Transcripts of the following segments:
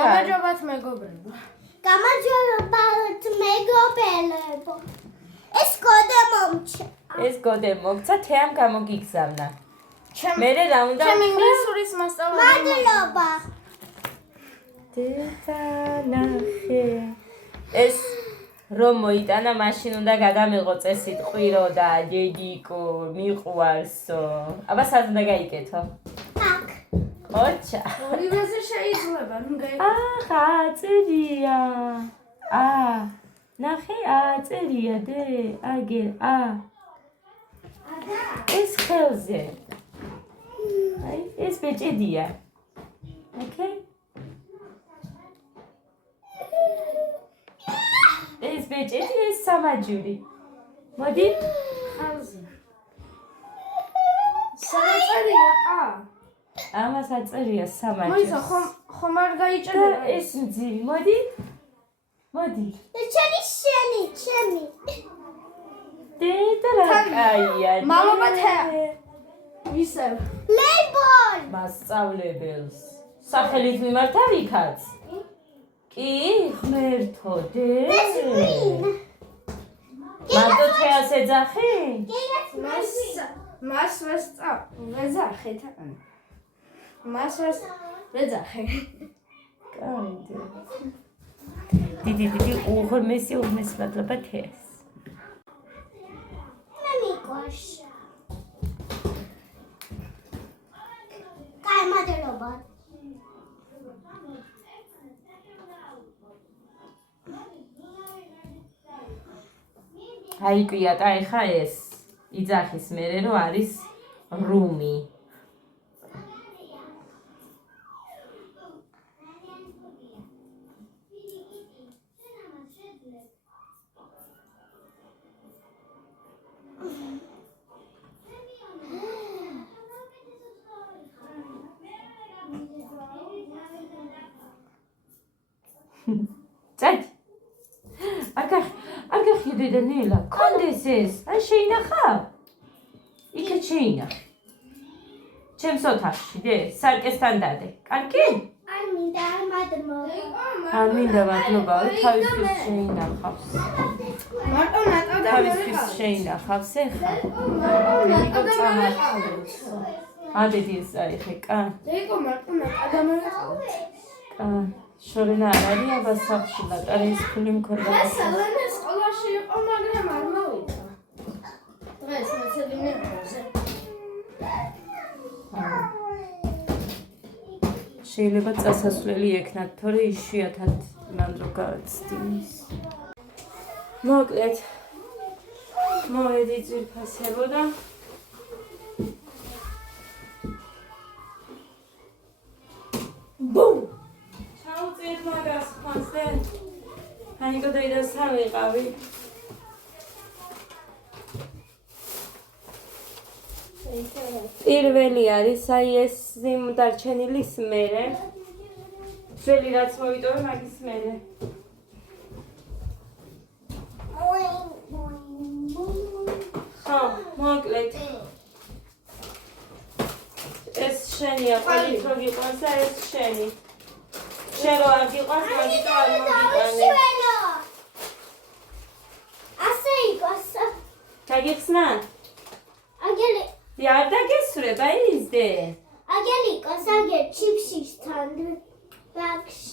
გამარჯობათ მეგობრებო. გამარჯობათ მეგობრებო. ეს გოდე მომჩა. ეს გოდე მოგცა თეამ გამოგიგზავნა. მე რა უნდა ჩემ ინგლისურის მასწავლებელი. მადლობა. დედანახე. ეს რომ მოიტანა მაშინ უნდა გადამიღო წესით ყვირო და გეგიკო მიყვარსო. აბა სად უნდა გაიკეთო? აქ. ოჩა. ორივეზე შეიძლება, ნუ გაიგე. ახა წერია. ნახე წერია დე. აგერ ეს ხელზე. აი ეს ბეჭედია. ოკეი? ეს ბეჭედი ეს სამაჯური. მოდი. ხალზე. საწერია ამას აწერია სამაჯური. მოიცა ხომ არ გაიჭერდა ეს მძივი. მოდი. მოდი. ჩემი. დედა რა კაია. მამობა თეა. ისევ. ლეიბოლ. მასწავლებელს. სახელით მიმართავ იქაც. კი, ღმერთო, მარტო თეას ეძახი? მას ვეძახეთ. მას ვეძახე. კაი. დიდი უღრმესი მადლობა თეას. მე მიყვარს. კაი მადლობა. აი პიატა ეხა ეს იძახის მერე რომ არის რუმი. წადი. არ გახედე დანიელა, კონდეს ეს. აი შეინახავ? იქეთ შეინახე. ჩემს ოთახში დე, სარკესთან დადე. კარგი? არ მინდა მადლობა. არ მინდა მადლობა, თავისთვის შეინახავს. მარტო ნატა და თავისთვის შეინახავს ეხა. ნატა და ადედი ეს აიხე, კან. დეიკო მარტო ნატა და კან. შორენა არ არის აბა სახში ლატარიის ფული მქონდა. სალენე სკოლაში იყო, მაგრამ არ მოვიდა. დღეს მეცედინეზე. შეიძლება წასასვლელი ექნათ, თორე იშვიათად მან რო გავაცდინეს. მოკლედ მოვედი ძვირფასებოდა. ბუმ! ჩაუწიეთ მაგას ხანზე. ანიკო დაიდან სამიყავი. პირველი არის აი ეს დარჩენილის მერე. ძველი რაც მოვიტოვე მაგის მერე. ხო, მოკლედ. ეს შენია, ყველით რო გიყვანს და ეს შენი. შენ რო არ გიყვანს, მაგიტო არ მოგიტანე. ასე იყოს. გაგიხსნა? აგელი არ დაგესურებ, აი მისდე. აგელი იყოს, აგერ ჩიფსისთან. ბაქში.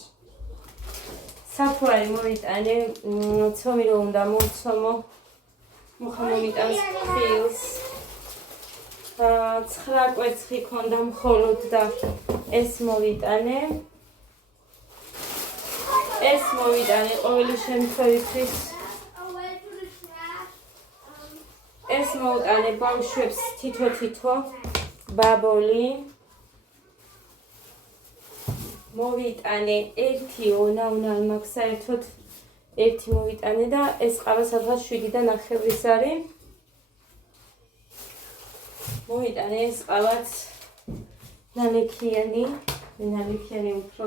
საფუარი მოიტანე, ცომი რო უნდა მოცომო. მუხა მომიტანს ფხილს. 9 კვერცხი ქონდა მხოლოდ და ეს მოვიტანე. ეს მოვიტანე ყოველი შემთხვევისთვის. ეს მოვიტანე ბავშვებს თითო ბაბოლი. მოვიტანე ერთი ონა მაქვს საერთოდ ერთი მოვიტანე და ეს ყავა სადღაც 7.5 არის. მოვიტანე ეს ყავაც ნალექიანი უფრო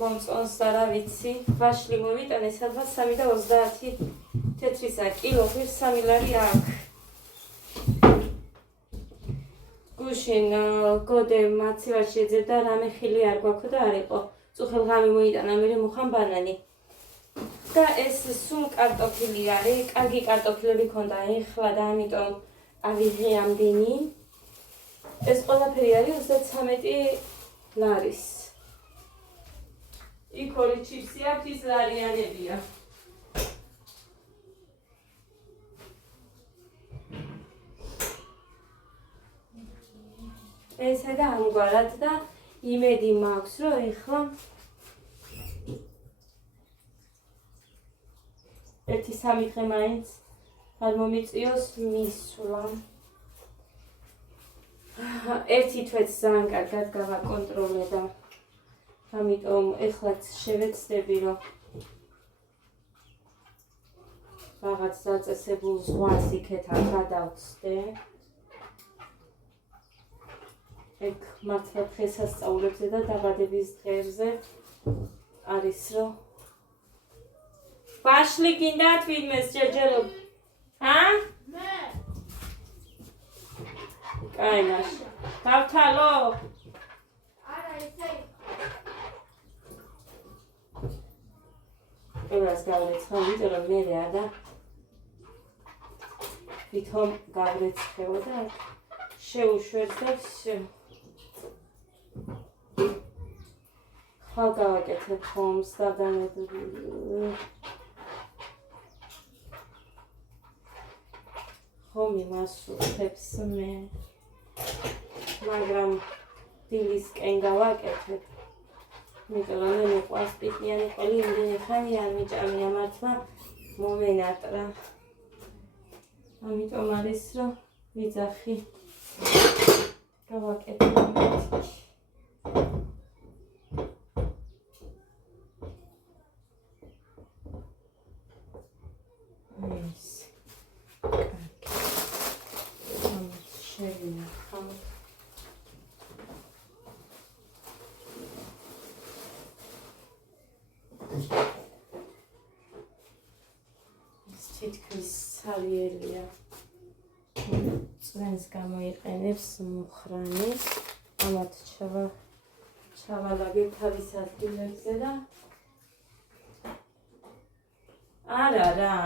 მომწონს და რა ვიცი. ვაშლი მოვიტანე სადღაც 3.30 თეთრისა კილო ღირს 3 ლარი აქვს. გუშინ გოდე მაცივაში ეძებდა რამე ხილი არ გვაქვს და არ იყო. წუხელ ღამე მოიტანა, მერე მოხან ბანანი. და ეს სულ კარტოფილი არის, კარგი კარტოფილები ქონდა ეხლა და ამიტომ ავიღე ამდენი. ეს ყველაფერი არის 33 ლარის. იქ ორი ჩიპსი აქვს, ის ლარიანებია. ესე და ამგვარად და იმედი მაქვს, რომ ეხლა ერთი სამი დღე მაინც არ მომიწიოს მისვლა. ერთი თვეც ძალიან კარგად გავაკონტროლე და ამიტომ ეხლაც შევეცდები, რომ რაღაც დაწესებულ ზღვას იქეთ არ გადავცდე. ეგ მართლა დღესასწაულებზე და დაბადების დღეებზე არის, რომ ბაშლი გინდათ ვინმეს ჯერჯერობ? მე კაი მაშინ. დავთალო? არა ისე ყველას გავრეცხავ, იმიტომ რომ მე რა და თვითონ გავრეცხეო და შეუშვებს და всё. ხალ გავაკეთებ ხომს და ხომი მასუხებს მე, მაგრამ დილისკენ გავაკეთებ. იმიტომ რომ მე მიყვარს პიტნიანი ყველი, იმდენი ხანი არ მიჭამია მართლა მომენატრა. ამიტომ არის, რომ ვიძახი გავაკეთებ. თითქმის ცალიერია. წვენს გამოიყენებს მუხრანი. ამათ ჩავალაგებ თავის ადგილებზე და არა,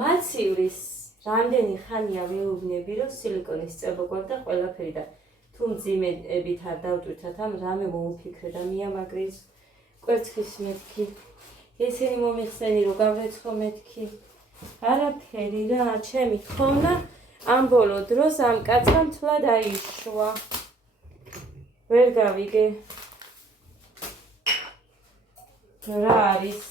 მაცივრის რამდენი ხანია ვეუბნები, რომ სილიკონის წება გვაქვს და ყველაფერი და თუ მძიმეებით არ დავტვირთათ, ამ რამე მოუფიქრე და მიამაგრის კვერცხის მეთქი. ესენი მომიხსენი, რომ გავრეცხო მეთქი. არაფერი რა, ჩემი თხოვნა ამ ბოლო დროს ამ კაცმა მთლა დაიშვა. ვერ გავიგე. რა არის?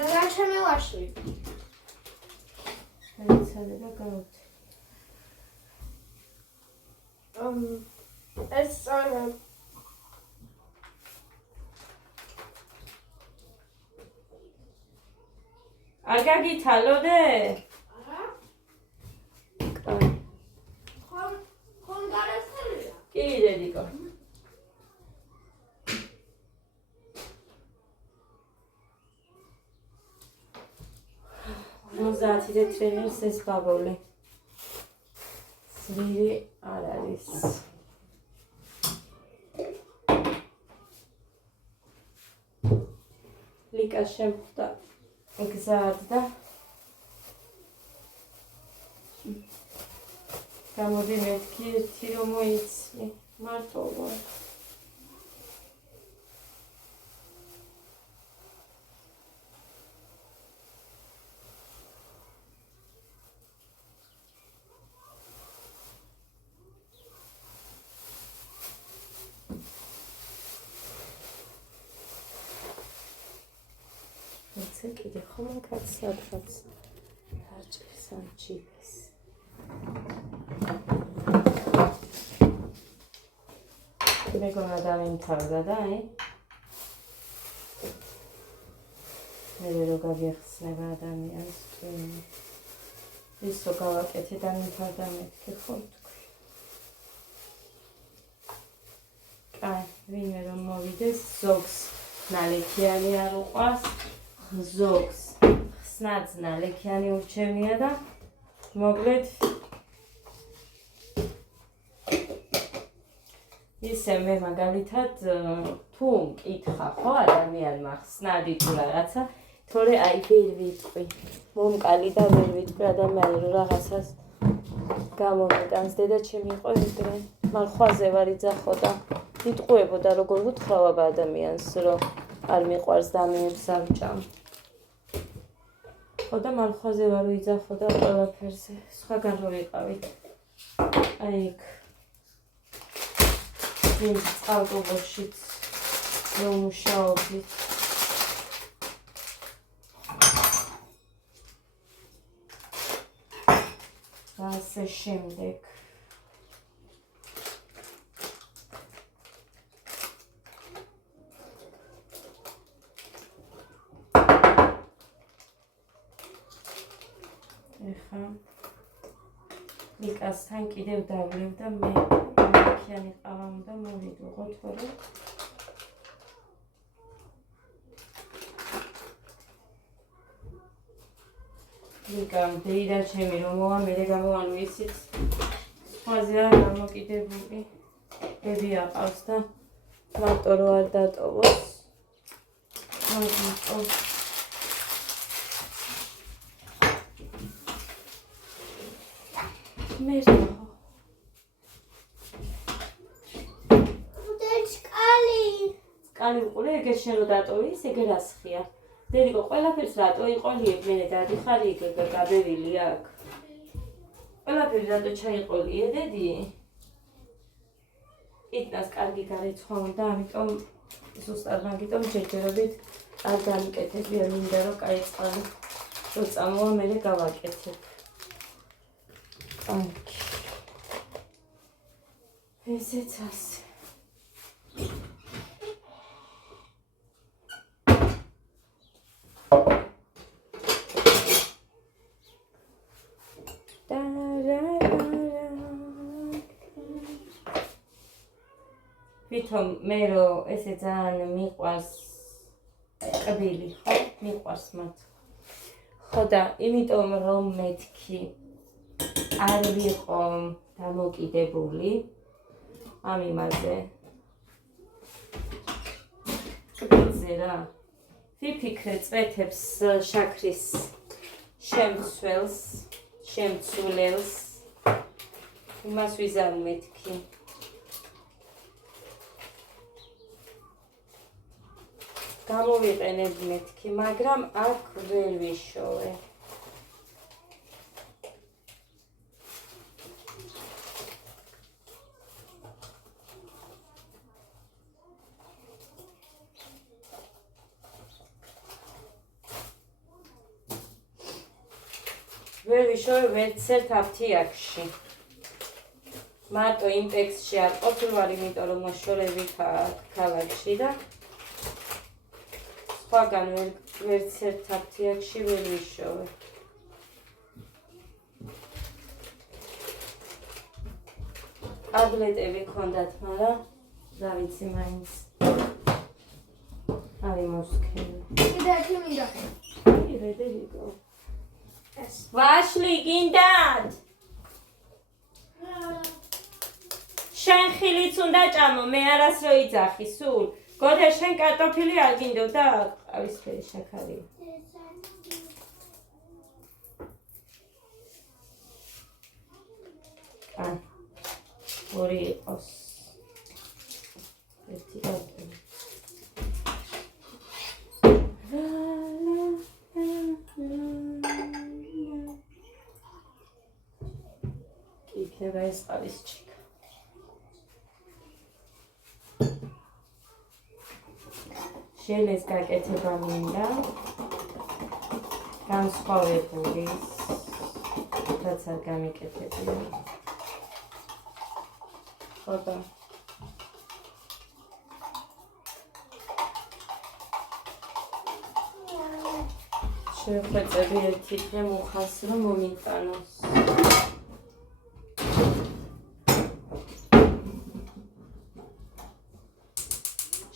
და შემელაში. განცადება გავუთ. ეს არ გაგითალოდე? არა? კაი. ხომ გარესხელია? კი, დედიკო. მოზაათი და ტრენერს ეს ბაბოლი. ძვირი არ არის. ლიკა შემხვდა გზად და გამოდი მეთქი ერთი რომ მოიცი. მარტო ვარ. კიდე ხომ კაცს სადღაც არჭირს ამ ჩიპს. მეგონა დამემთავრდა და მე რო გავიხსნება ადამიანს ისო გავაკეთე და მიმთავრდა მეთქი ხო თქვი. კაი, ვინმე რომ მოვიდეს ზოგს ნალექიანი არ უყვარს, ზოგს ხსნაც ნალექიანი ურჩევნია და მოკლედ ისე მე მაგალითად თუ მკითხა ხო ადამიანმა ხსნადი თუ რაღაცა, თორე აი ვერ ვიტყვი. მომკალი და ვერ ვიტყვი ადამიანი რომ რაღაცას გამომიტანს. დედა ჩემი იყო ეგრე. მალხვაზე ვარ იძახო და იტყუებოდა როგორ ვუთხრავ ადამიანს რომ არ მიყვარს დამეებს ავჭამ. ხო და მალხვაზე ვარ ვიძახო და ყველაფერზე. სხვაგან რო ვიყავით. აი იქ ავტობუსშიც რომ მუშაობდით. ასე შემდეგ. ეხა ლიკასთან კიდევ დავლევ და მე ნალექიანი ყავა უნდა მოვიდუღო, თორე ლიკამ დეიდა ჩემი რომ მოვა მერე გამოვანო ისიც სხვაზე არ გამოკიდებული ები აყავს და მარტო რო არ დატოვოს მაგიტო მერტო კალი უყურე ეგერ შენ რო დატოვის ეგერ ასხია დედიკო ყველაფერს რატო იყოლიებ მე დადიხარი იქ გაბევილი აქ ყველაფერს რატო ჩაიყოლიე დედი იტნას კარგი გარეცხვა უნდა ამიტომ ზუსტად მაგიტომ ჯერჯერობით არ დამიკეთებია მინდა რომ კაი წყალი რო წამოვა მე გავაკეთებ კარგი ესეც ასე ვითომ მე რომ ესე ძალიან მიყვარს კბილი ხო მიყვარს მათ ხო და იმიტომ რომ მეთქი არ ვიყო დამოკიდებული ამ იმაზე კბილზე რა ვიფიქრე წვეთებს შაქრის შემცვლელს იმას ვიზამ მეთქი გამოვიყენებ მეთქი, მაგრამ აქ ვერ ვიშოვე. ვერ ვიშოვე ვერცერთ აფთიაქში. მარტო იმ ტექსტში არ ყოფილ ვარ, იმიტომ რომ მოშორებით ქალაქში და სხვაგან ვერცერთ აფთიაქში ვერ ვიშოვე. ტაბლეტები ქონდათ, მაგრამ რა ვიცი მაინც არის მოსქენი. კიდე ერთი მინდა. კიდე დედიკო. ვაშლი გინდათ? შენ ხილიც უნდა ჭამო, მე არას რო იძახი, სულ. გოდა შენ კარტოფილი არ გინდო და ყავისფერი შაქარია. ან ორი იყოს. ერთი დავკი. იქნება ეს ყავის ჩიქა. შელეს გაკეთება მინდა განსხვავებული რაც არ გამიკეთებია ხოდა შევხვეწები ერთი დღე მუხას რომ მომიტანოს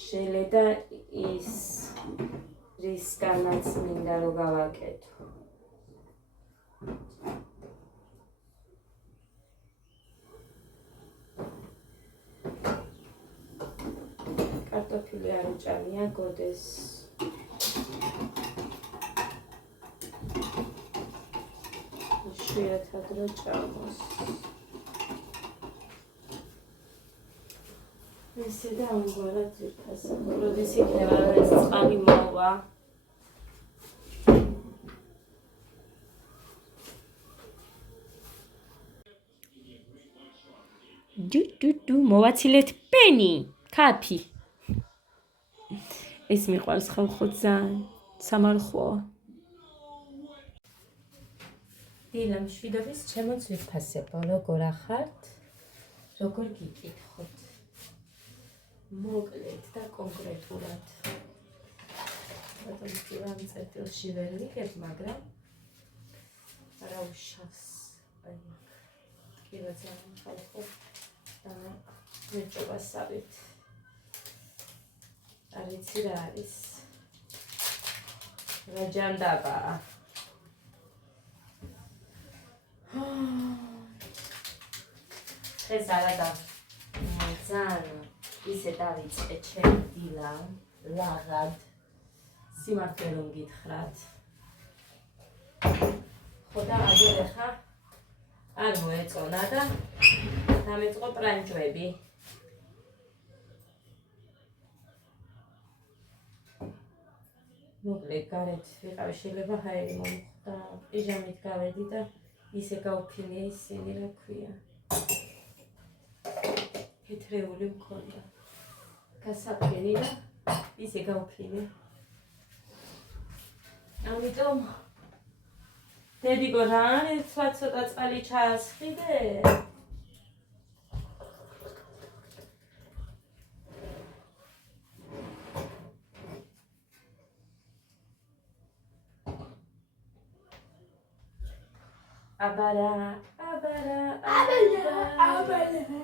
შელედა ის რისგანაც მინდა რომ გავაკეთო. კარტოფილი არ უჭამია გოდეს. იშვიათად რო ჭამოს. ესე და ამგვარად ძირფასა. როდის იქნება ეს წყალი მოვა. დუ მოვაცილეთ პენი, კაფი. ეს მიყვარს ხალხო ძალიან სამარხვოა. დილა მშვიდობის ჩემო ძვირფასებო, როგორ ახართ? როგორ გიკითხოთ? მოკლედ და კონკრეტულად. რატომ ამ წერტილში ვერ ვიგებ, მაგრამ რა უშავს. აი, ტკივა ძალიან ხალხო და მეჭობა საბით. არ ვიცი რა არის. რა ჯანდაბაა. ეს არადა ძალიან ისე დავიწყე ჩემი დილა ლაღად სიმართლე რომ გითხრათ ხო და აგერ ახლა არ მოეწონა და დამეწყო პრანჭვები მოკლედ გარეთ ვიყავი შეიძლება ჰაერი მომხვდა პიჟამით გავედი და ისე გავფინე ისინი რა ქვია კეთრეული მქონდა გასაფრენი და ისე გავფინე ამიტომ დედიკო რა არის ცოტა წყალი ჩაასხიდე Abara, abara, abara, abara.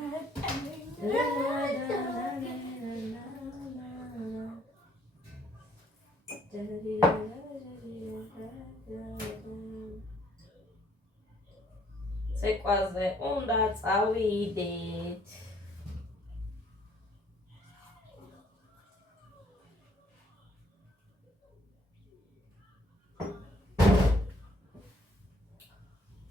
Sequaze უნდა წავიდეთ.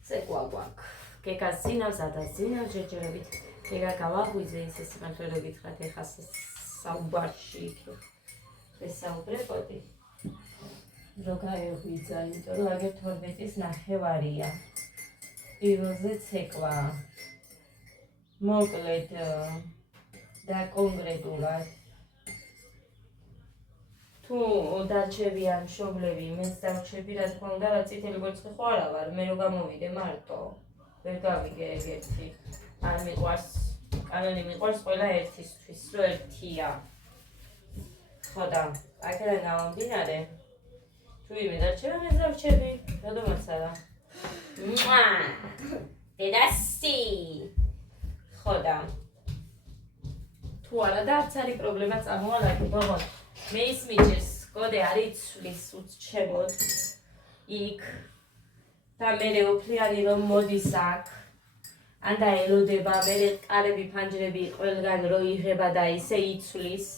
Sequaguac. Gega zinავს აზინავს ჯერჯერობით. Gega გავაღვიძე ისე სიმართლე რომ გითხრათ ეხა საუბარში იქ. ესაუბრებოდი. რო გაეღვიძა, იმიტომ რომ აგერ 12-ის ნახევარია. პირველზე ცეკვა. მოკლედ და კონკრეტულად თუ დარჩებიან მშობლები, მეც დარჩები, რა თქმა უნდა, რა წითელი კვერცხი ხო არა ვარ, მე რო გამოვიდე მარტო. ვერ გავიგე ერთი. არ მიყვარს, კანონი მიყვარს ყველა ერთისთვის, რო ერთია. ხო და, აქედან გამომდინარე, თუ იმე დარჩება, მეც დარჩები, რადგანაც არა. დედასი! ხო და, თუ არა და არც არის პრობლემა წამოვალაგე, ბობოთ. მე ის მიჭირს, გოდე არ იცვლის უჩემოთ იქ და მერე ოფლიანი რომ მოდის აქ ან და ელოდება მერე კარები ფანჯრები ყველგან რო იღება და ისე იცვლის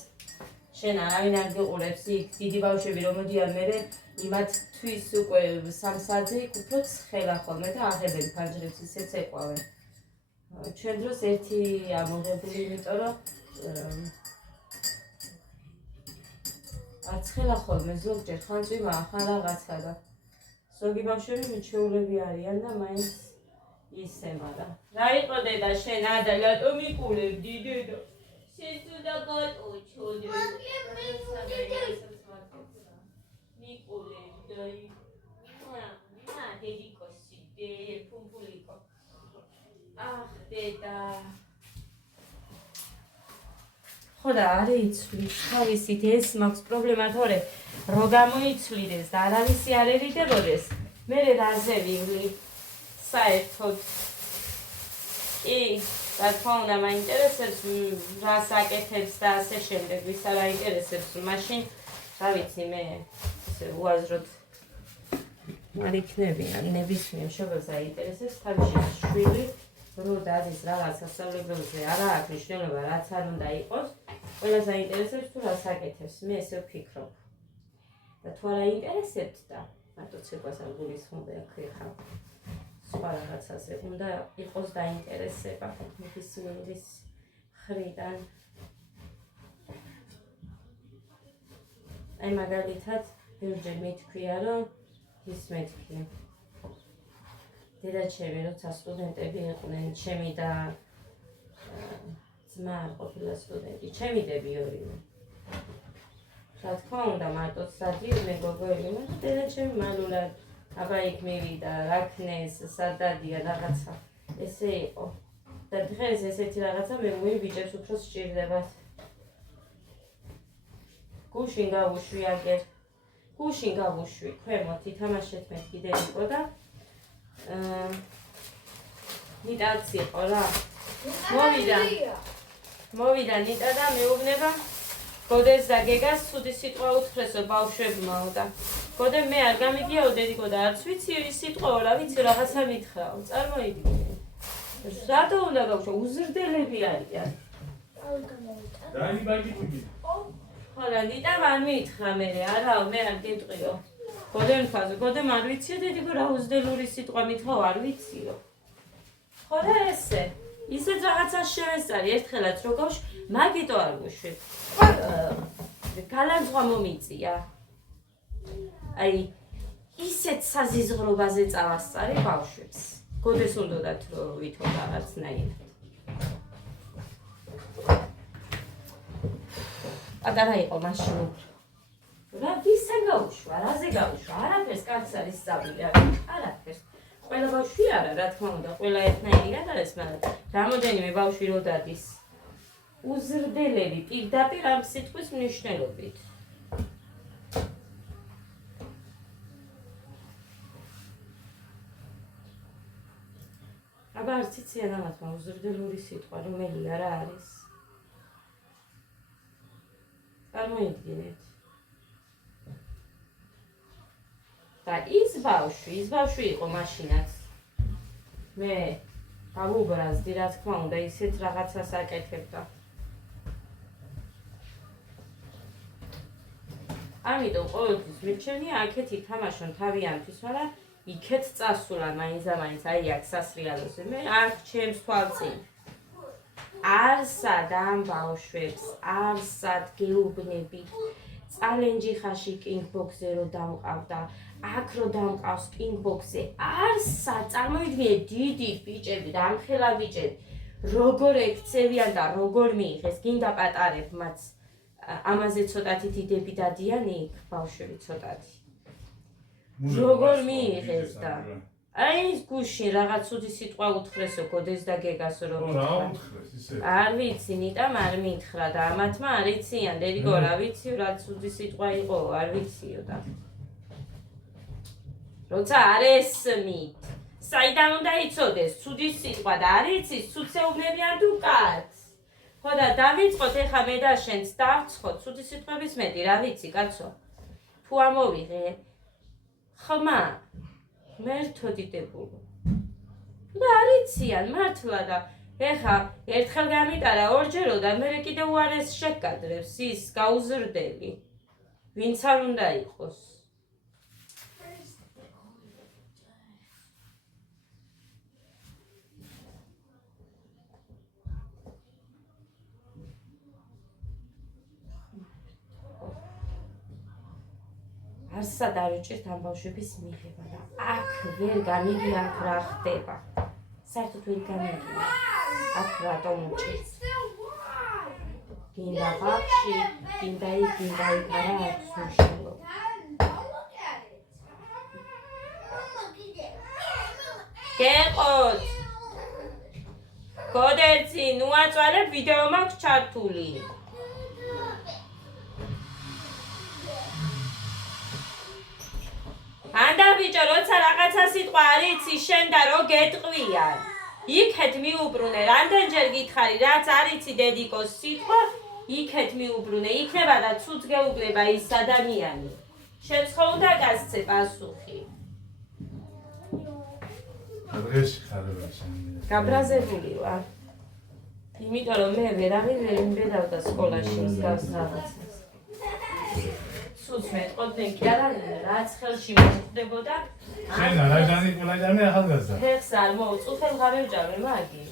შენ არავინ არ გიყურებს იქ დიდი ბავშვები რომ მოდიან მერე იმათთვის უკვე 3 საათზე იქ უფრო ცხელა ხოლმე და აღებენ ფანჯრებს ისე წეყვავენ ჩვენ დროს ერთი ამოღებული იმიტომ რომ აცხელა ხოლმე ზოგჯერ ხან წვიმა ხან რაღაცა და ზოგი ბავშვები მიჩეულები არიან და მაინც ისე მაგრამ რა იყო დედა შენ ადა რატომ იყულებდი დედა შენ უნდა გატოჩოდე მიყულებდი მა დედიკოსი დე პუმპულიკო აჰ დედა ხო და არ იცვლის თავისით ეს მაქვს პრობლემა თორე რო გამოიცვლიდეს და არავისი არ ერიდებოდეს მე რაზე ვივლი საერთოდ კი რა თქმა უნდა მაინტერესებს რას აკეთებს და ასე შემდეგ ვის არ აინტერესებს მაშინ რა ვიცი მე ასე უაზროდ არ იქნებიან ნებისმიერ მშობელს აინტერესებს თავისი შვილი რო დადის რაღაც სასწავლებელზე არა აქვს მნიშვნელობა რაც არ უნდა იყოს ყველას აინტერესებს თუ რას აკეთებს მე ესე ვფიქრობ და თუ არ აინტერესებთ და მარტო ცეკვას არ გულისხმობ ხეხა სხვა რაღაცაზე უნდა იყოს დაინტერესება ნებისმიერის ხრიდან აი მაგალითად ბევრჯერ მითქვია რომ ის მეთქი დედაჩემი როცა სტუდენტები იყვნენ ჩემი და ძმა ყოფილა სტუდენტი ჩემი დები ორივე რა თქმა უნდა მარტო სადიო მეგობრები მაგრამ დედაჩემი მალულად აბა იქ მივიდა რაქნეს სადადია რაღაცა ესე იყო და დღეს ესეთი რაღაცა მე მგონი ბიჭებს უფრო სჭირდებათ გუშინ გავუშვი აგერ გუშინ გავუშვი ქვემოთ ითამაშეთ მე კიდე იყო და ნიტაც იყო რა მოვიდა ნიტა და მეუბნება გოდეს და გეგას ცუდი სიტყვა უთხრესო ბავშვებმაო და გოდე მე არ გამიგიაო დედიკო და არც ვიცი ის სიტყვა რა ვიცი რაღაცა მითხრაო წარმოიდგინე რატო უნდა გავუშვა უზრდელები არიან დაი ბაგიტი ხოლა ნიტამ არ მითხრა მე არაო მე არ გეტყვიო გოდემ ფაზო გოდემ არ ვიციო დედიკო რა უზრდელური სიტყვა მითხრა არ ვიციო ხოლა ესე ისეთ რაღაცას შევესწარი ერთხელაც რო გავშვი მაგიტო არ გუშვით გალანძღვა მომიწია აი ისეთ საზიზღრობაზე წავასწარი ბავშვებს გოდეს უნდათ რომ ვითო რაღაცნაირად პატარა იყო მაშინ რა ვისგან გავუშვა რაზე გავუშვა არაფერს კაც არის სწავლილი არაფერს ყველა ბავშვი არა რა თქმა უნდა ყველა ერთნაირი არის მაგრამ რამოდენიმე ბავშვი რო დადის უზრდელები პირდაპირ ამ სიტყვის მნიშვნელობით აბა არც იციან ამათმა უზრდელური სიტყვა რომელი არა არის წარმოიდგინეთ და ის ბავშვი იყო მაშინაც მე გავუბრაზდი რა თქმა უნდა ისეთ რაღაცას აკეთებდა ამიტომ ყოველთვის მირჩენია აქეთ ითამაშონ თავიანთვის მაგრამ იქეთ წასულა მაინც აი აქ სასრიალოზე მე აქ ჩემს თვალწინ არსად ამ ბავშვებს არსად გეუბნები წალენჯი ხაში კინგბოქსზე რო დამყავდა აქ რო დამყავს კინგბოქსზე არსად წარმოიდგინე დიდი ბიჭები და ამხელა ბიჭები როგორ ექცევიან და როგორ მიიღეს გინდა პატარებ მათ ამაზე ცოტათი დიდები დადიან იქ ბავშვები ცოტათი როგორ მიიღეს და აი ის გუშინ რაღაც ცუდი სიტყვა უთხრესო გოდეს და გეგასო რომ რა უთხრეს ისე არ ვიცი ნიტამ არ მითხრა და ამათმა არ იციან დედიკო რა ვიციო რა ცუდი სიტყვა იყო არ ვიციო და როცა არ ესმით საიდან უნდა იცოდეს ცუდი სიტყვა და არ იცის ცუცეუბნებიან თუ კაცს ხო და დავიწყოთ ეხა მე და შენც დავცხოთ ცუდი სიტყვების მეტი რა ვიცი კაცო თუ ამოვიღე ხმა მერთო დიდებულო და არ იციან მართლა და ეხა ერთხელ გამიტარა ორჯერო და მე კიდე უარეს შეკადრებს ის გაუზრდელი ვინც არ უნდა იყოს არსად არ უჭირთ ამ ბავშვების მიღება და აქ ვერ გამიგია რა ხდება საერთოდ ვერ გამიგია აქ რატომ უჭირთ გინდა ბავშვი გინდა იქ არა აქვს მნიშვნელობა გეყოთ გოდეცი ნუ აწვალებ ვიდეო მაქვს ჩართული ანდა ბიჭო როცა რაღაცა სიტყვა არ იცი შენ და რო გეტყვიან იქეთ მიუბრუნე რამდენჯერ გითხარი რაც არ იცი დედიკოს სიტყვა იქეთ მიუბრუნე იქნება და ცუც გეუბნება ის ადამიანი შენც ხო მოგაქცე პასუხი. დღეს ხარება შენ. გაბრაზებული ვარ. იმიტომ რომ მე ვერავინ ვერ იმბედავდა სკოლაში მსგავს რაღაცას. სულს მეტყოდნენ კი არა, რაც ხელში მოხდებოდა. შენ არა განიკვლაჭამე ახალგაზრდა. ფეხს არ მოუწუხელ ღარევჭამე მაგი.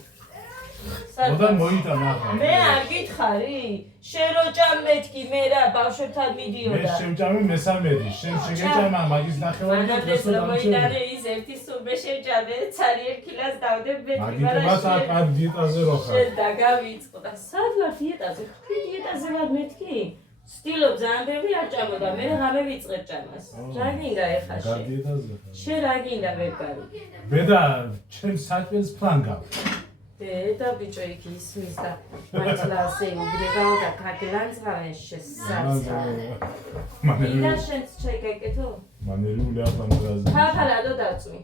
მოდა მოიტანა ახლა. მე არ გითხარი? შენ რო ჭამეთკი მე რა ბავშვებთან მე მიდიოდა. შევჭამე მესამედი. შენ შეგეჭამა მაგის ნახევარი და მანადეს დღესო რომ დამჭერე. მოიტარე ის ერთი სულმე შევჭამე, ცალ 1 კილოს დავდებ მე მაგიტებას აქ დიეტაზე რო ხარ. შენ დაგავიწყდა. სად ვარ დიეტაზე? დიეტაზე ვარ მეთქი? სტილობ ძალიან ბევრი არ ჭამოდა, მე რამე ვიწყებ ჭამას. რა გინდა ეხლა შენ? გადიეტაზე. შენ რა გინდა ვებარი? ბედა, ჩემ საჭმელს ფრანგა. და ბიჭო იქ ისმის და მაინცლასე უგრებაო და კაგლანცავენ შესაცა. მანერული. იდა შენც შეგეკეთო? მანერული აფანურაზე. ფაფალადო დაწვი.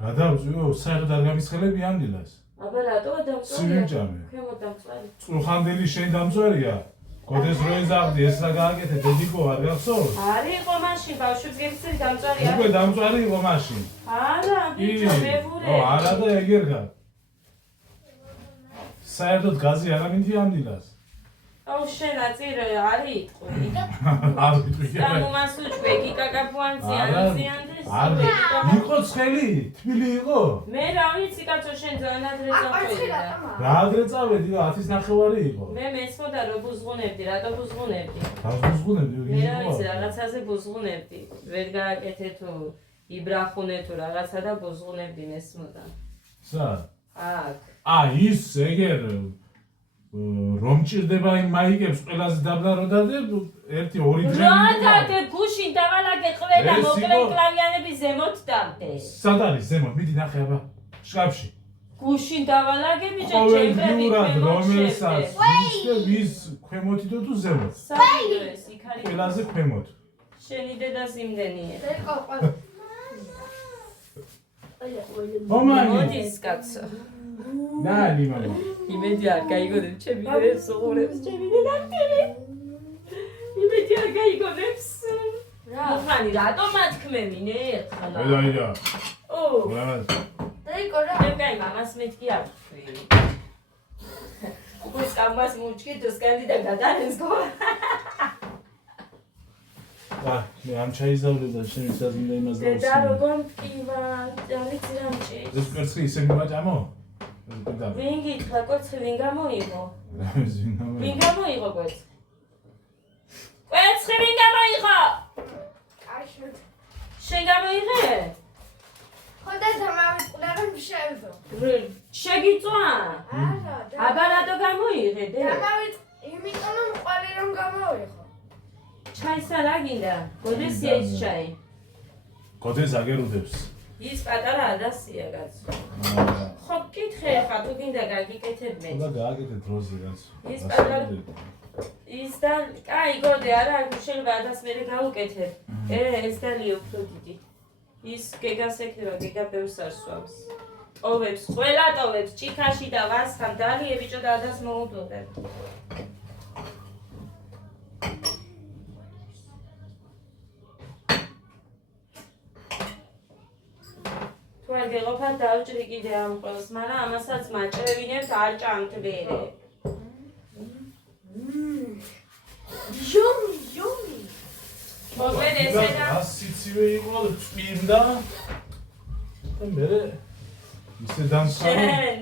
რა დავწვიო, საერთოდ არ გამისხელები ამ დილას. აბა რატო დამწვარი? სივენჯამე. ქვემო დამწვარი. წულხანდელი შენ დამწვარია. გოდეს რო ეზავდი, ეს რა გააკეთე, დედიკო არ გახსოვს? არ იყო მაშინ ბავშვებს გეცრი დამწვარი არ. უკვე დამწვარი იყო მაშინ. არა, ბიჭო მებურე. არა და ეგერგა. საერთოდ გაზი არ ამინდი ამ დილას. აუ შენ აწირე არ იტყვი. არ ვიტყვი. სამომასუჭვე გიკაკაფუანციან ზიანდეს. არ იყო ცხელი, თბილი იყო. მე რა ვიცი კაცო შენ ძალიან ადრე წავედი. რა ადრე წავედი, 10-ის ნახევარი იყო. მე მეცმოდა რომ ბუზღუნებდი, რატო ბუზღუნებდი? გაზგუნებდი, მე რა ვიცი რაღაცაზე ბუზღუნებდი. ვერ გააკეთე თუ იბრახუნე თუ რაღაცა და ბუზღუნებდი მესმოდა. სად? აქ. ის ეგერ რომ ჭირდება იმ მაიკებს ყველაზე დაბლა რო დადებ 1-2 დღე. რა დადე გუშინ დავალაგე ყველა ეს მოკლე იყო- კლავიანები ზემოთ დავდე. სად არის ზემოთ? მიდი ნახე აბა. შკაფში. გუშინ დავალაგე ბიჭო ყოველდღიურად ჩემბრები რომელსაც ვისდებ ის ქვემოთიდო თუ ზემოთ? საერთოდ ეს იქ არის. ყველაზე ქვემოთ. შენი დედას იმდენია. მომანი. მოდის კაცო. ნალი მამა. იმედი არ გაიგონებს ჩემი დედას უღურებს ჩემი დედამტერი. იმედი არ გაიგონებს. რა? ხანი რატომ ათქმევინე ხლა? აიდა. ო, მე კაი მამას მეთქი არ ვთქვი. უკვე სამას მუჩკი თუ სკანდიდან გადარენს გო. მე ამ ჩაიზავდე და შენ ისაზმინდა იმას დედა დავსვი. როგორ მტკივა, ძალიან ძრამჭი. ეს კვერცხი ისე მივაჭამო? ეს ბედა. ვინ გითხრა კვერცხი ვინ გამოიღო? რა ზინა მე. ვინ გამოიღო კვერცხი? კვერცხი ვინ გამოიღო? შენ გამოიღე? შეგიწვა? აბა რატო გამოიღე დე? ჩაისა რა გინდა? გოდეს ის ჩაი. გოდეს აგერუდებს. ის პატარა ადასია კაცო. ხო გითხე ხა თუ გინდა გაგიკეთებ მე. უნდა გააკეთე დროზე რაც. ის პატარა ის და კაი გოდე არა შეიძლება ადას მე გავუკეთებ. ეს დალი უფრო დიდი. ის გეგას ეკრება, გეგა ბევრს არ სვამს. ტოვებს, ყველა ტოვებს, ჭიქაში და ვასხამ დალი ებიჭო და ადას მოუდოდებ. თუ არ გეყოფათ დავჭრი კიდე ამ ყველს, მაგრამ ამასაც მაჭრევინებთ არ ჭამთ ვერე. Yummy. მოკლედ ესე და ასიცივე იყო წმინდა. და მე ისე დამცხარი. შენ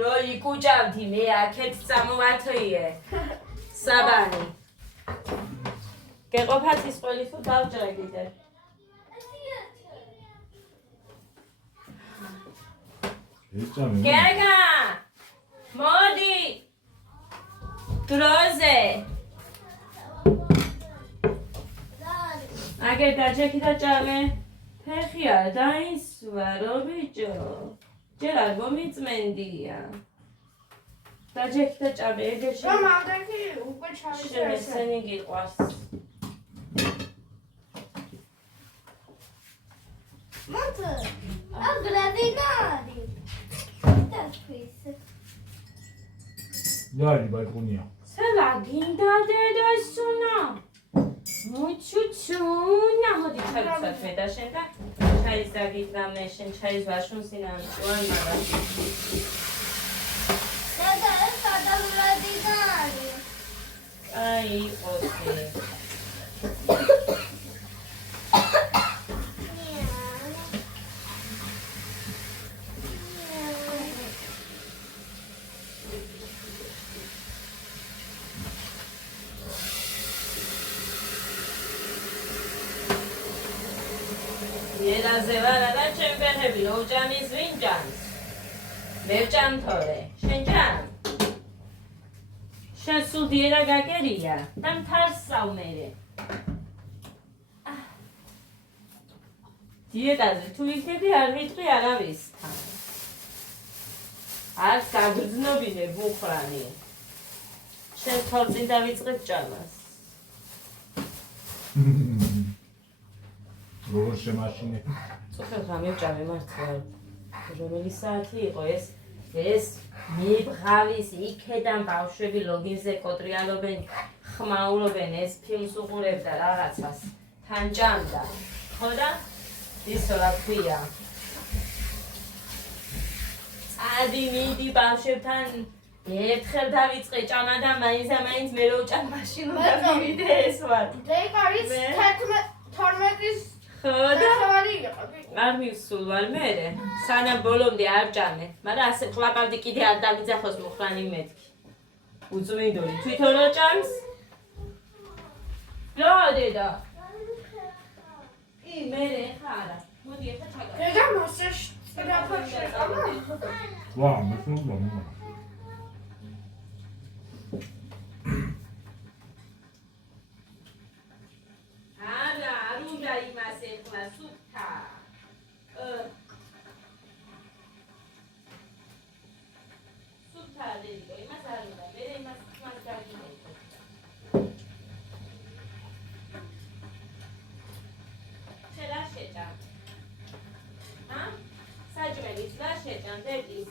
რო იკუჭავდი მე აქეთ წამოვათოიე. საბანი. გეყოფათ ის ყველი თუ დავჭრე კიდე. ეს ჭამე. გეგა! მოდი! დროზე! აგერ დაჭექი და ჭამე. ფეხია დაისვა რო ბიჭო. ჯერ არ მომიწმენდია. დაჭექი და ჭამე ეგერ შენ ესენი გიყვარს. იარი ბაიკუნია. სელა გინდა დედასუნა. მოჩუჩუნა მოდი მე და შენ და ჩაის დაგიდგამე შენ ჩაის ვაშუნს ინამჭუარ მაგრამ დედა ეს გადავლადი და არის აი იყოსი ედაზე ვარა და ჩემ ფეხები რო ჭამის ვინ ჭამს მე ვჭამ თორე შენ ჭამ შენ სულ დიერა გაგერია და მთარსავ მერე დიეტაზე თუ იქნები არ ვიტყვი არავისთან არც გაგრძნობინე ბუხრანი შენ თორწინ დავიწყებ ჭამას როგორ შემაშინე? წუხელ რამე ვჭამე მართლა რომელი საათი იყო ეს მიბღავის იქედან ბავშვები ლოგინზე კოტრიალობენ ხმაურობენ ეს ფილმს უყურებდა რაღაცას თან ჭამდა ხო და ისო რა ქვია წადი მიდი ბავშვებთან ერთხელ დავიწყე ჭამა და მაინც მე რო ჭამ მაშინ უნდა მივიდე ეს ვარ ეგ არის 12-ის ხო და ხევარი იყო. არ მივსულ ვარ მე სანამ ბოლომდე არ ჭამე მაგრამ ასე ყლაპავდი კიდე არ დამიძახოს მუხრანი მეთქი უწმინდური თვითონ რა ჭამს რა დედა მე ხარა მოდი ახლა ჩაგა ეგა მოსეშ რაფერში ამა. ვა, მესმის გამო. არა არ უნდა იმას ეხლა სუფთა სუფთა დედიკო იმას არ უნდა მე იმას გაგინე შელა შეჭამ საჭმელის რა შეჭამ დედის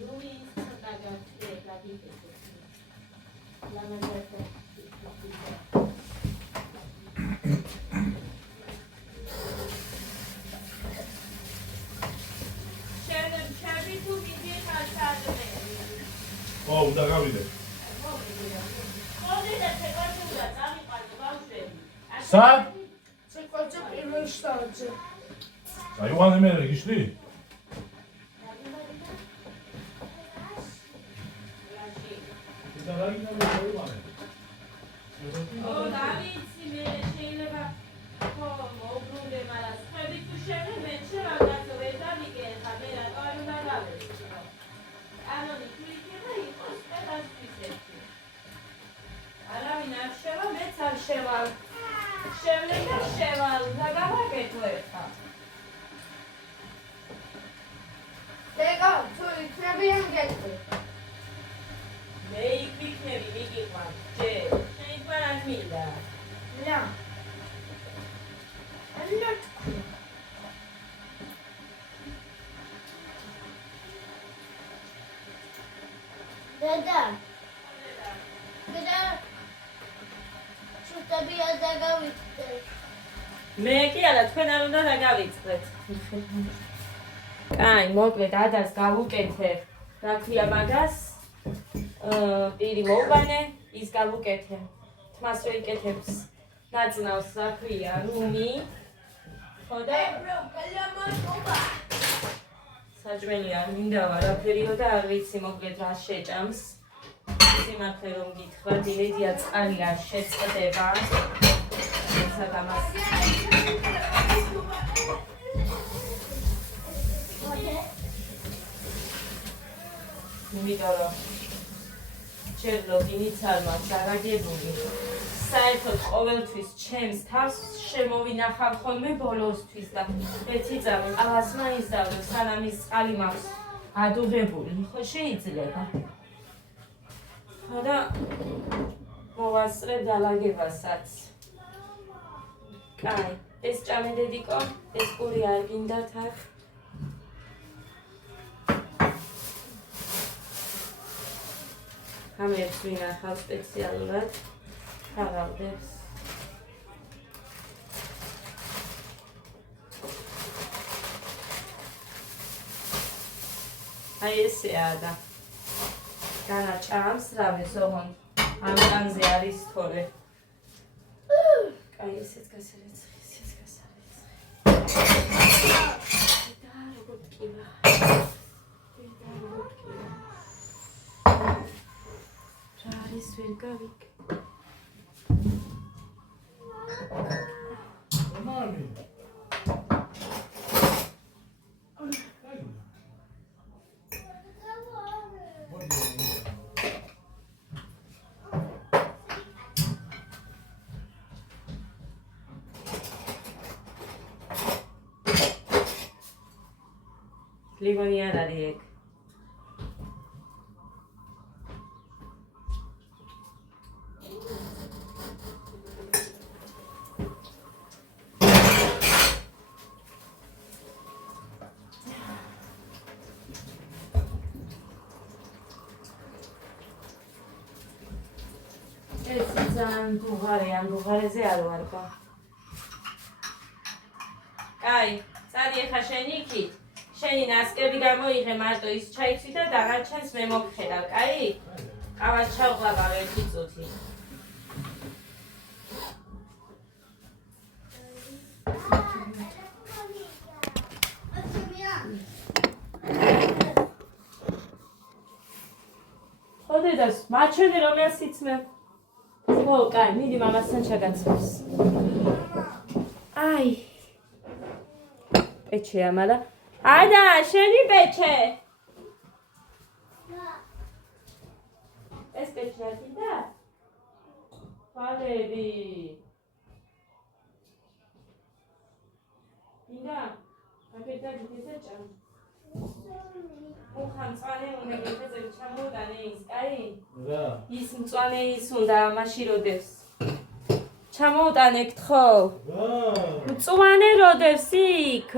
რუის გადაგაცე გადაგიცე ლამაზად ო, უნდა გავიდე. სად? ცეკვაძე პირველ შტაბზე. აიوانه მე რეგისტრი? და რა იქნება აიوانه? ო, დავიცი მე შეიძლება ხო მოგრუნდე, მაგრამ ხები თუ შევე მე შევაგაცო ვერ დავიგე ხა მე რატო არ უნდა გავეცი. ანონი თუ იქნება იყოს პედასთვის ერთი. არავინ არ შევა, მეც არ შევალ. შევლე და შევალ, და გავაკეთო ერთხა. ეგა თუ იქნები ამ გეტყვი. მე იქ ვიქნები, მიგიყვან, ჯერ. შენ იყვან არ მინდა. რა. ანა თქვი. დედა შუტები არ დაგავიწყდე მე კი არა, თქვენ არ უნდა დაგავიწყდეთ. კაი, მოკლედ ადას გავუკეთე. რა ქვია მაგას? პირი მოვანე, ის გავუკეთე. თმას რო იკეთებს ნაწნავს, რა ქვია, რუმი. ხო და საჭმელი არ მინდა ვარაფერიო და არ ვიცი მოკლედ რა შეჭამს. სიმართლე რომ გითხრათ, იმედია წყალი არ შეწყდება. საგამას იმიტომ რომ ჯერ ლოგინიც არ მაქვს დაგაგებული. საერთოდ ყოველთვის ჩემს თავს შემოვინახავ ხოლმე ბოლოსთვის და ერთი წამი ყავას მაისდავლებ სანამ ის წყალი მაქვს ადუღებული. ხო შეიძლება. ხო და მოვასწრე დალაგებასაც. კაი, ეს ჭამე დედიკო, ეს პური არ გინდათ აქ. ამერს ვინახავ სპეციალურად, ხაღავდებს. აი ესეა და განაჭამს რამეს ოღონ ამ კანზე არის თორე. აი ესეც გასარეცხი, ესეც გასარეცხი. და როგორ ტკივა. რა არის ვერ გავიგე. მამი. ლიმონი არ არის ეგ. ეს ძალიან დუღარია, ამ დუღარეზე არ ვარგვა. კაი, წადი ახლა შენ იქით. შენი ნასკები გამოიღე მარტო ის ჩაიცვი და დანარჩენს მე მოგხედავ, კაი? ყავას ჩავყლაბავ 1 წუთი. ხოდედას, მაჩვენე რომელს იცმევ. ო, კაი, მიდი მამასთან ჩაგაცნობს. აი. პეჩეა, მაგრამ ადა, შენი პეჩე. ეს პეჩე არ გინდა? ფალები. გინდა? აკეთა გითეცა ჭამ. უხან წვანე უნდა გითეცა ჩამოვდანე ის, კაი? რა? ის მწვანე ის უნდა ამაში როდევს. ჩამოვდანე გთხოვ. რა? მწვანე როდევს იქ.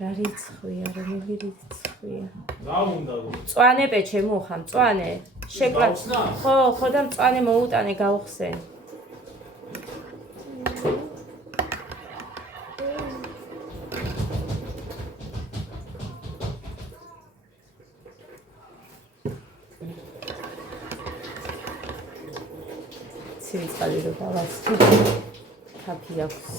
რა რიცხვია, რომელი რიცხვია? რა უნდა? მწვანე პეჩე მუხა, მწვანე. შეკვლა. ხო და მწვანე მოუტანე გავხსენ. ცივი წყალი რო დავაცვი. თაფი აქვს.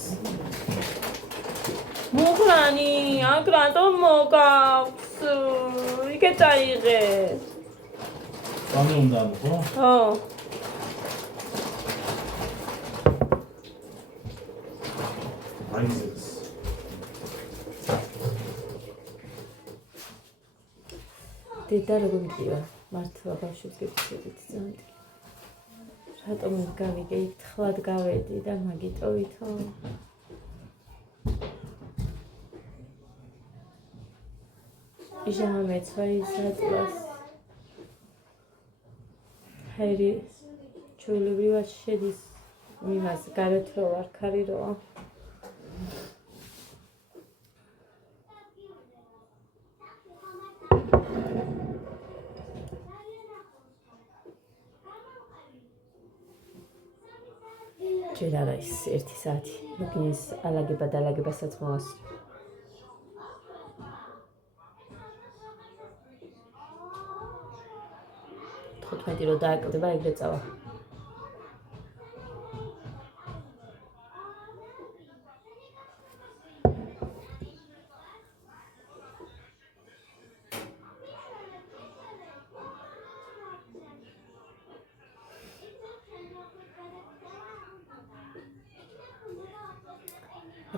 მუხრანი, აქ რატომ მოგავს? იქე წაიღე. წამი უნდა ხო? ხო. აიზეს. დედა როგორ მიდივა? მართლა ბავშვებს გეცდებით ზამთი. რატომ გავიგე იქ თხლად გავედი და მაგიტოვითო. ჟამა მეცვაი საწლას. ჰერი ჩვეულებრივად შედის იმას გარეთ რო არ ქარი როა. ჯერ არა ის 1 საათი. მოგინის ალაგება დალაგებასაც მოასწრო. ხუთმეტი რო დააკლდება ეგრე წავა.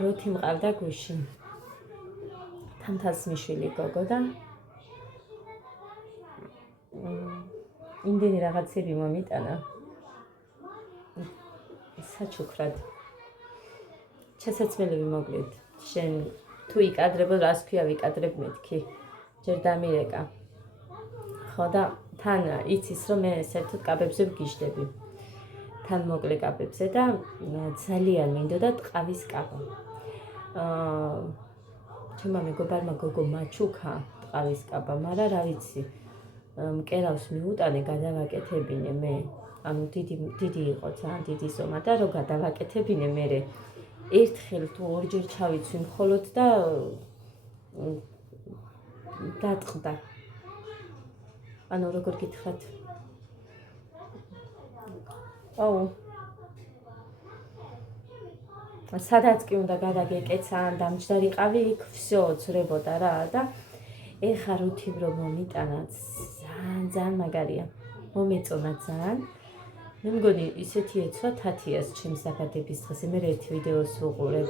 როთი მყავდა გუში. თამთასმიშვილი გოგო და იმდენი რაღაცები მომიტანა. საჩუქრად. ჩასაცმელები მოგვიდ. შენ თუ იკადრებო რას ქვია ვიკადრებ მეთქი. ჯერ დამირეკა. ხო და თან იცის რომ მე საერთოდ კაბებზე ვგიჟდები. თან მოკლე კაბებზე და ძალიან მინდოდა ტყავის კაბა. ჩემმა მეგობარმა გოგო მაჩუქა ტყავის კაბა, მაგრამ რა ვიცი, მკერავს მიუტანე გადავაკეთებინე მე. ანუ დიდი იყო ძალიან დიდი ზომა და რო გადავაკეთებინე მე ერთხელ თუ ორჯერ ჩავიცვი მხოლოდ და დატყდა. ანუ როგორ გითხრათ? აუ სადაც კი უნდა გადაგეკეცა ან დამჯდარიყავი, იქ всё ძრებოდა რა და ეხა რუთი რომ მომიტანა ძალიან მაგარია. მომეწონა ძალიან. მე მგონი ისეთი ეცვა თათიას ჩემს დაბადების დღეზე მე ერთი ვიდეოს ვუყურებ.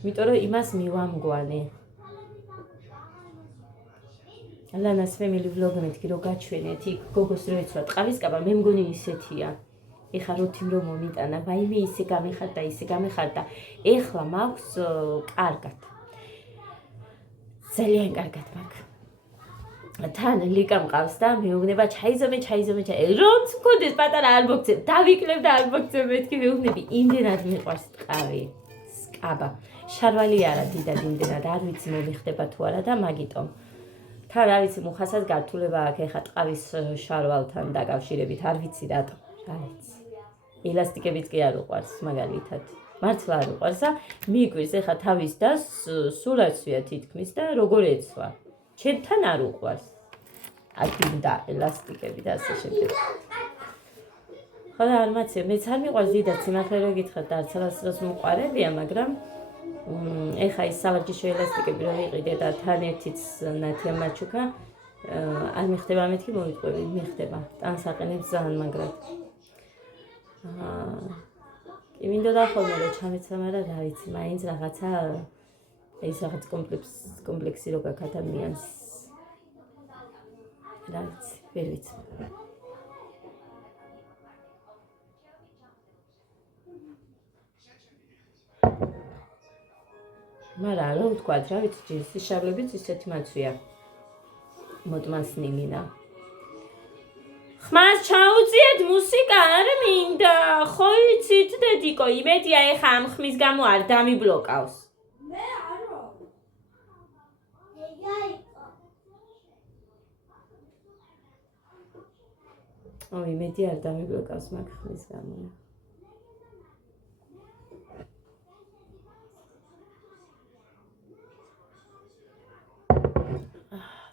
იმიტომ რომ იმას მივამგვანე. ლანას family vlog მეთქი რო გაჩვენეთ იქ გოგოს რო ეცვა ტყავისკაბა მე მგონი ისეთია. ეხა რუთი რომ მომიტანა, ვაიმე ისე გამეხარდა. ეხლა მაქვს კარგად. ძალიან კარგად მაქვს. თან ლიკა მყავს და მეუბნება ჩაიზომე. რომც მქონდეს პატარა არ მოგცემ. დავიკლებ და არ მოგცემ მეთქი მეუბნები. იმდენად მიყვარს ტყავი. სკაბა. შარვალი არა დიდად იმდენად არ ვიცი მომიხდება თუ არა და მაგიტომ. თან არ ვიცი მუხასაც გართულება აქვს ეხა ტყავის შარვალთან დაკავშირებით. არ ვიცი რატო. არ ვიცი. ელასტიკებიც კი არ უყვარს მაგალითად. მართლა არ უყვარს და მიგვირს ეხა თავის და სულ აცვია თითქმის და როგორ ეცვა. ჩემთან არ უყვარს. აგინდა ელასტიკები და ასე შემდეგ. ხო და არ მაცემ, მეც არ მიყვარს დიდად სიმართლე რო გითხრათ და არც არასდროს მოყვარებია, მაგრამ ეხა ის სავარჯიშო ელასტიკები რო ვიყიდე და თან ერთიც ნათია მაჩუკა არ მიხდება მეთქი მოვიტყვები, მიხდება. ტანს აყენებს ძალიან მაგრად. კი მინდოდა ხოლმე რომ ჩამეცა, მაგრამ რა ვიცი, მაინც რაღაცა ეს რაღაც კომპლექსი რო გაქვს ადამიანს. რა ვიცი, ვერ ვიცი. მაგრამ რა ვთქვათ, რა ვიცი, ჯინსის შარლებიც ისეთი მაცვია. მოდმასნილინა. ხმას ჩაუწიეთ მუსიკა არ მინდა. ხო იცით დედიკო, იმედია ეხა ამ ხმის გამო არ დამიბლოკავს. მე არო. იმედი არ დამიბლოკავს მაგ ხმის გამო.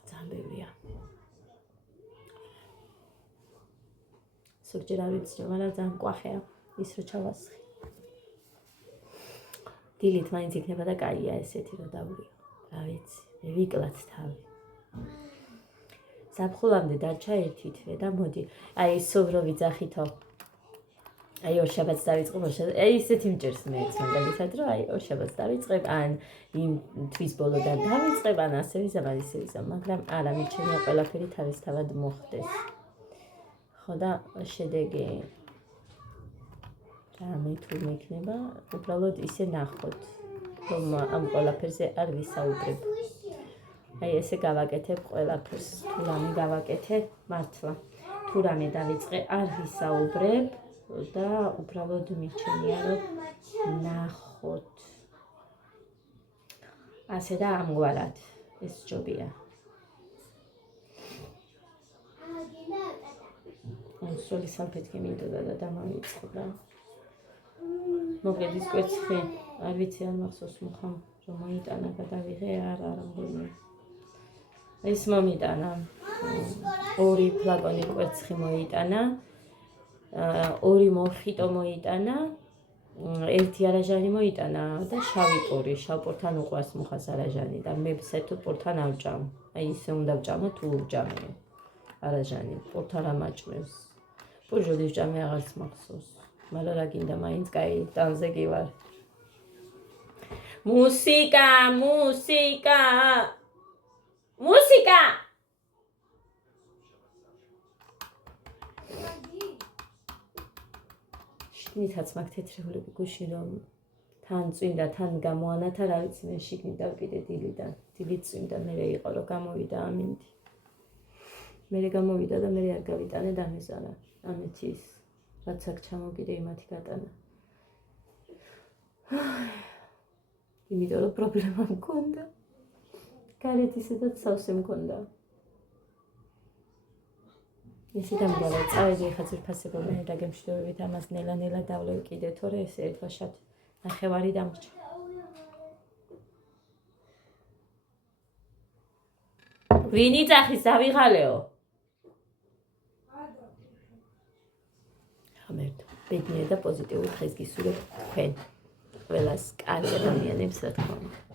ძალიან ბევრია. სულ არ ვიცი, მაგრამ ძალიან მკვახეა ის რო ჩავასხი. დილით მაინც იქნება და კაია ესეთი რო დავლიო. რა ვიცი, მე ვიკლათ თავი. ზაფხულამდე დარჩა ერთი თვე და მოდი, აი სულ რო ვიძახითო. აი ორშაბათს დავიწყებ, აი ისეთი მჭირს მეც მაგალითად რომ აი ორშაბათს დავიწყებ, ან იმ თვის ბოლოდან დავიწყებ, ან ასე ვიზამ, მაგრამ არა, მიჩნია ყველაფერი თავისთავად მოხდეს. ხო და შედეგი რამე თუ მექნება, უბრალოდ ისე ნახოთ, რომ ამ ყველაფერზე არ ვისაუბრებ. აი ესე გავაკეთებ ყველაფერს, თუ რამე გავაკეთებ, მართლა. თუ რამე დავიწყე, არ ვისაუბრებ და უბრალოდ მიჩნია, რომ ნახოთ. ასე და ამგვარად ეს ჯობია. სული სამფეთქი მინდოდა და დამავიწყდა. მოკლედ ის კვერცხი, არ ვიცი არ მახსოვს მუხამ რომ მოიტანა გადავიღე, არა მგონია. ის მომიტანა. 2 ფლაკონი კვერცხი მოიტანა. 2 მოხიტო მოიტანა. 1 არაჟანი მოიტანა და შავი პური, შავ პურთან უყვარს მუხას არაჟანი და მე საერთოდ პურთან ავჭამ. აი ისე უნდა ვჭამო თუ ვჭამე. არაჟანი პურთან არ მაჭმევს. პურჟოდი ვჭამე აღარც მახსოვს. მაგრამ რა გინდა მაინც კაი ტანზე კი ვარ. მუსიკა. შიგნითაც მაგ თეთრეულები გუში რომ თან წვიმდა, თან გამოანათა, რა ვიცი მე შიგნით დავკიდე დილიდან. დილით წვიმდა, მერე იყო რომ გამოვიდა ამინდი. მერე გამოვიდა და მერე არ გავიტანე დამეზარა. ამეთი ის რაც აქ ჩამოვიდე იმათი გატანა. იმიტომ რომ პრობლემა მქონდა. გარეთ ისედაც სავსე მქონდა. ისი დამგვალე წავედი ხა ძირფასება მე დაგემშვიდობებით ამას ნელა-ნელა დავლევ კიდე თორე ესე ერთვაშად ნახევარი დამრჩა. ვინი ძახის დავიღალეო? ხამერდო, ბედნიერ და პოზიტიურ დღეს გისურვებ თქვენ ყველას კარგი ადამიანებს რა თქმა უნდა.